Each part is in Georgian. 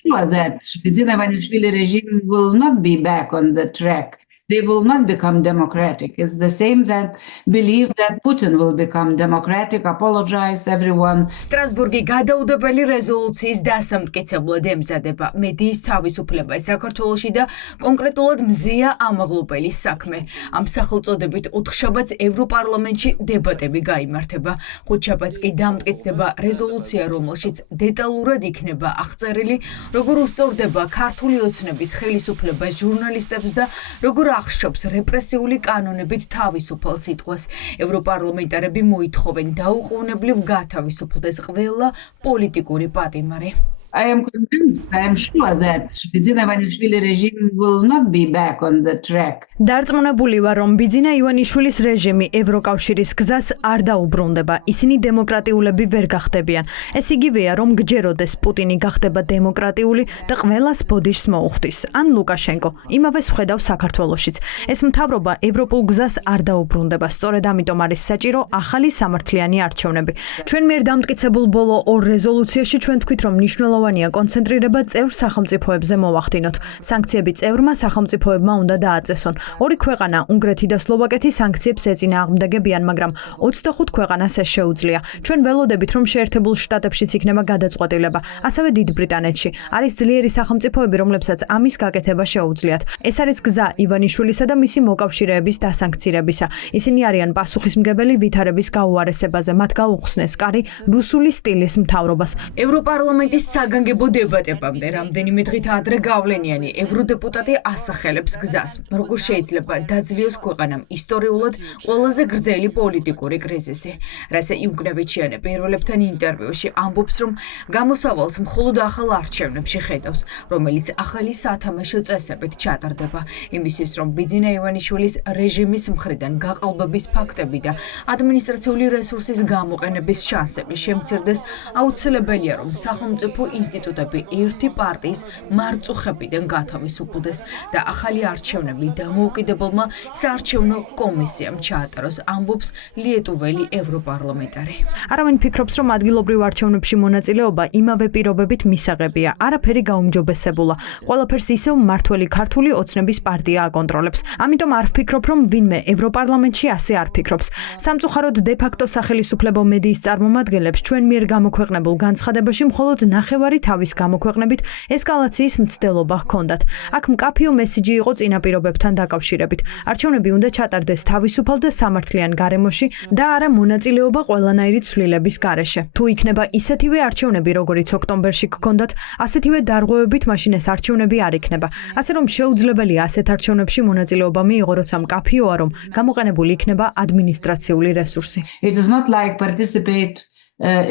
sure that the Ivanishvili regime will not be back on the track. They will not become democratic. It's the same that believe that Putin will become democratic, apologize everyone. Strasburgi გადაუდებელი რეზოლუციის დასამტკიცებლად ემზადება მედიის თავისუფლებას საქართველოში და კონკრეტულად მზეა ამაღლობელის საქმე. Ამ სახელწოდებით ოთხშაბათს ევროპარლამენტში დებატები გაიმართება. ხუთშაბათს კი დამტკიცდება რეზოლუცია, რომელშიც დეტალურად იქნება აღწერილი, როგორ უსწორდება ქართული ოცნების ხელისუფლებას ჟურნალისტებს და როგორ ახშობს რეპრესიული კანონებით თავისუფალ სიტყვას. ევროპარლამენტარები მოითხოვენ დაუყოვნებლივ გათავისუფლდეს ყველა პოლიტიკური პატიმარი. I am convinced, I am sure that the Ivanishvili regime will not be back on the track. დარწმუნებული ვარ, რომ ბიძინა ივანიშვილის რეჟიმი ევროკავშირის გზას არ დაუბრუნდება. ისინი დემოკრატიულები ვერ გახდებიან. ეს იგივეა, რომ გჯეროდეს პუტინი გახდება დემოკრატიული და ყველას ბოდიშს მოუხდის. ან ლუკაშენკო, იმავეს ვხედავ საქართველოშიც. ეს მთავრობა ევროპულ გზას არ დაუბრუნდება. სწორედ ამიტომ არის საჭირო ახალი სამართლიანი არჩევნები. ჩვენ მიერ დამტკიცებულ ბოლო ორ რეზოლუციაში ჩვენ თქვით, რომ მნიშვნელოვანია კონცენტრირება წევრ სახელმწიფოებზე მოვახდინოთ. სანქციები წევრმა სახელმწიფოებმა უნდა დააწესონ. ორი ქვეყანა, უნგრეთი და სლოვაკეთი სანქციებს ეწინააღმდეგებიან, მაგრამ 25 ქვეყანას ეს შეუძლია. ჩვენ ველოდებით, რომ შეერთებულ შტატებშიც იქნება გადაწყვეტილება, ასევე დიდ ბრიტანეთში. არის ძლიერი სახელმწიფოები, რომლებსაც ამის გაკეთება შეუძლიათ. ეს არის გზა ივანიშვილისა და მისი მოკავშირეების დასანქცირებისა. ისინი არიან პასუხისმგებელი ვითარების გაუარესებაზე. მათ გაუხსნეს კარი რუსული სტილის მთავრობას. ევროპარლამენტის საგანგებო დებატებამდე რამდენიმე დღით ადრე გავლენიანი ევროდეპუტატი ასახელებს გზას, როგორ შეიძლება დაძლიოს ქვეყანამ ისტორიულად ყველაზე გრძელი პოლიტიკური კრიზისი. რასე იუკნევიჩიანი პირველებთან ინტერვიუში ამბობს, რომ გამოსავალს მხოლოდ ახალ არჩევნებში ხედავს, რომელიც ახალი სათამაშო წესებით ჩატარდება. იმისთვის, რომ ბიძინა ივანიშვილის რეჟიმის მხრიდან გაყალბების ფაქტები და ადმინისტრაციული რესურსის გამოყენების შანსები შემცირდეს, აუცილებელია, რომ სახელმწიფო ინსტიტუტები ერთი პარტიის მარწუხებიდან გათავისუფლდეს და ახალი არჩევნები დამოუკიდებელმა საარჩევნო კომისიამ ჩაატაროს, ამბობს ლიეტუველი ევროპარლამენტარი. არავინ ფიქრობს, რომ ადგილობრივ არჩევნებში მონაწილეობა იმავე პირობებით მისაღებია. არაფერი გაუმჯობესებულა. ყველაფერს ისევ მმართველი ქართული ოცნების პარტია აკონტროლებს. ამიტომ არ ვფიქრობ, რომ ვინმე ევროპარლამენტში ასე არ ფიქრობს. სამწუხაროდ დე-ფაქტო სახელისუფლებო მედიის წარმომადგენლებს ჩვენ მიერ გამოქვეყნებულ განცხადებაში მხოლოდ ნახევარი თავის გამოქვეყნებით ესკალაციის მცდელობა ჰქონდათ. აქ მკაფიო მესიჯი იყო წინაპირობებთან დაკავშირებით. არჩევნები უნდა ჩატარდეს თავისუფალ და სამართლიან გარემოში და არა მონაწილეობა ყველანაირი ცვლილების გარეშე. თუ იქნება ისეთივე არჩევნები, როგორიც ოქტომბერში გქონდათ, ასეთივე დარღვევებით მაშინ ეს არჩევნები არ იქნება. ასე რომ შეუძლებელია ასეთ არჩევნებში მონაწილეობა მიიღო, როცა მკაფიოა, რომ გამოყენებული იქნება ადმინისტრაციული რესურსი. It is not like participate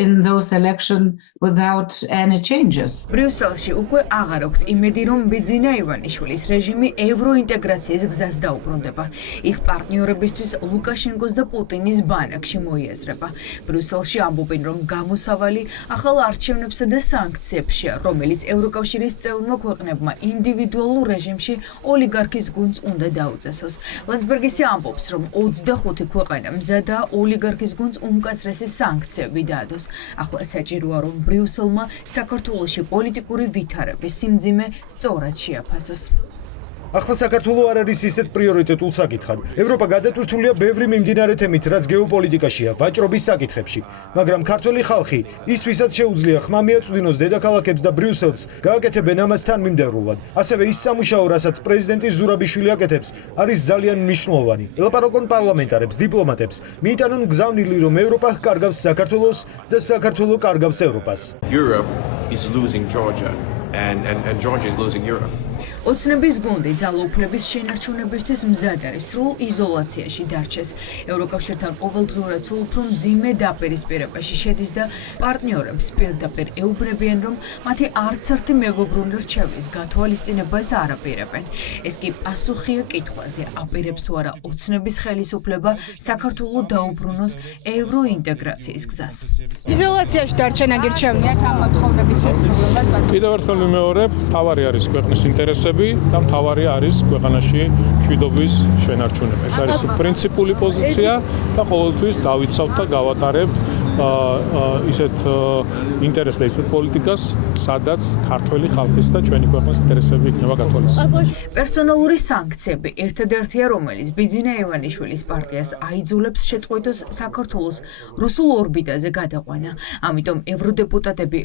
in those elections without any changes. ბრიუსელში უკვე აღარ აქვს იმედი, რომ ბიძინა ივანიშვილის რეჟიმი ევროინტეგრაციის გზას დაუბრუნდება. ის პარტნიორებისთვის ლუკაშენკოს და პუტინის ბანაკში მოიაზრება. ბრიუსელში ამბობენ, რომ გამოსავალი ახალ არჩევნებსა და სანქციებშია, რომელიც ევროკავშირის წევრმა ქვეყნებმა ინდივიდუალურ რეჟიმში ოლიგარქის გუნდს უნდა დაუწესოს. ლანdsbergisi ამბობს, რომ 25 ქვეყანა მზადაა ოლიგარქის გუნდს უმკაცრესი სანქციები დაადოს. ახლა საჭიროა, რომ ბრიუსელმა საქართველოში პოლიტიკური ვითარების სიმძიმე სწორად შეაფასოს. ახლა საქართველო არ არის ისეთ პრიორიტეტულ საკითხად. ევროპა გადატვირთულია ბევრი მიმდინარე თემით, რაც გეოპოლიტიკაშია, ვაჭრობის საკითხებში. მაგრამ ქართველი ხალხი, ის ვისაც შეუძლია ხმა მიაწვდინოს დედაქალაქებს და ბრიუსელს, გააკეთებენ ამას თანმიმდევრულად. ასევე ის სამუშაო, რასაც პრეზიდენტი ზურაბიშვილი აკეთებს, არის ძალიან მნიშვნელოვანი. ელაპარაკონ პარლამენტარებს, დიპლომატებს, მიიტანონ გზავნილი, რომ ევროპა კარგავს საქართველოს და საქართველო კარგავს ევროპას. Europe is losing Georgia and Georgia is losing Europe. ოცნების გუნდი ძალაუფლების შენარჩუნებისთვის მზად არის სრულ იზოლაციაში დარჩეს. ევროკავშირთან ყოველდღიურად სულ უფრო მძიმე დაპირისპირებაში შედის და პარტნიორებს პირდაპირ ეუბნებიან, რომ მათი არც ერთი მეგობრული რჩევის გათვალისწინებას არ აპირებენ. ეს კი პასუხია კითხვაზე, აპირებს თუ არა ოცნების ხელისუფლება საქართველოს დაუბრუნოს ევროინტეგრაციის გზას. იზოლაციაში დარჩენა გირჩევნიათ ამ მოთხოვნების შესრულებას. კიდევ ერთხელ ვიმეორებ, თავარი არის ქვეყნის ინტერესები და მთავარი არის ქვეყანაში მშვიდობის შენარჩუნება. ეს არის პრინციპული პოზიცია და ყოველთვის დავიცავთ და გავატარებთ ისეთ ინტერესს და ისეთ პოლიტიკას, სადაც ქართველი ხალხის და ჩვენი ქვეყნის ინტერესები იქნება გათვალისწინებული. პერსონალური სანქციები ერთადერთია, რომელიც ბიძინა ივანიშვილის პარტიას აიძულებს შეწყვეტოს საქართველოს რუსულ ორბიტაზე გადაყვანა. ამიტომ ევროდეპუტატები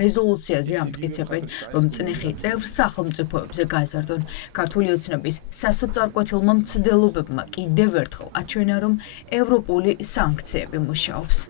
რეზოლუციაზე ამტკიცებენ, რომ წნეხი წევრ სახელმწიფოებზე გაზარდონ. ქართული ოცნების სასოწარკვეთილმა მცდელობებმა კიდევ ერთხელ აჩვენა, რომ ევროპული სანქციები მუშაობს.